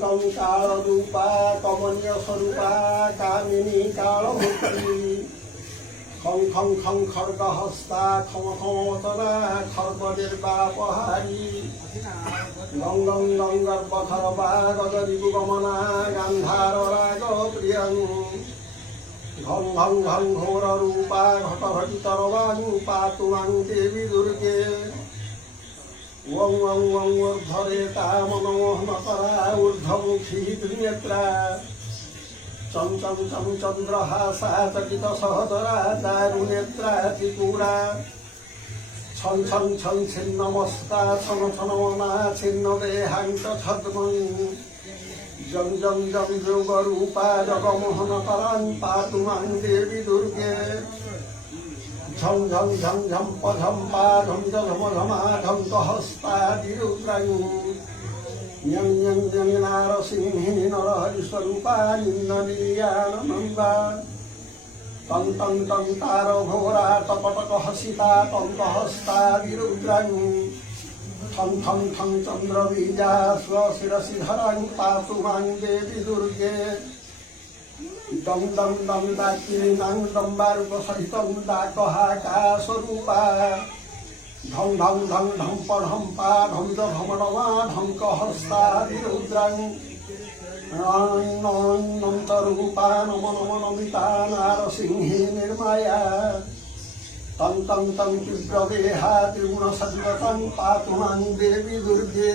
কং কালরূপা কমনীয় স্বরূপা কামিনী কালমূর্তি খং খং খং খর্গহস্তা ক্ষম ক্ষমতনা খর্গনির্বাপহারী গং গং গং গর্ভধরবা গজরিপুগমনা গান্ধার রাগ প্রিয়ং ঘং ঘং ঘং ঘোর রূপা ঘটঘটিতরবাং পাতু মাং দেবী দুর্গে ওং ওং ওং ঊর্ধ্বরেতা মনোমোহনতরা ঊর্ধ্বমুখী দুর্নেত্রা চম চম চম চন্দ্রহাসা চকিত সহদরা দারুনেত্রা ত্রিপুরা ছন ছন ছন ছিন্নমস্তা ছন ছন মনা ছিন্ন দেহাঙ্ক ছদ্ময়ী জং জং জং যোগরূপা জগমোহনতরাং পাতু মাং দেবী দুর্গে ঝং ঝং ঝং ঝম্প ঝম্পা ঝম ঝম ঝমা ঝঙ্কহস্তা দিরুদ্রাং ঞং ঞং ঞং নারসিংহিনী নরহরি স্বরূপা নিম্ননীয়ানন্দা তং তং তং তার ঘোরা টপটক হসিতা তঙ্কহস্তা দিরুদ্রাং ঠং ঠং ঠং চন্দ্রবীজা স্বশিরসি ধরাং পাতু মাং দেবী দুর্গে দম দম দম দাকিনাং দম্বারূপ সহিতং ডাকহাকাশরূপা ঢং ঢং ঢং ঢম্প ঢম্পা ঢমিত ভমণমা ঢঙ্কহস্তা দিরুদ্রাং নন্তরূপা নম নম নমিতা নারসিংহী নির্মায়া তং তং তং তীব্রদেহা ত্রিগুণসজ্জতং পাতু মাং দেবী দুর্গে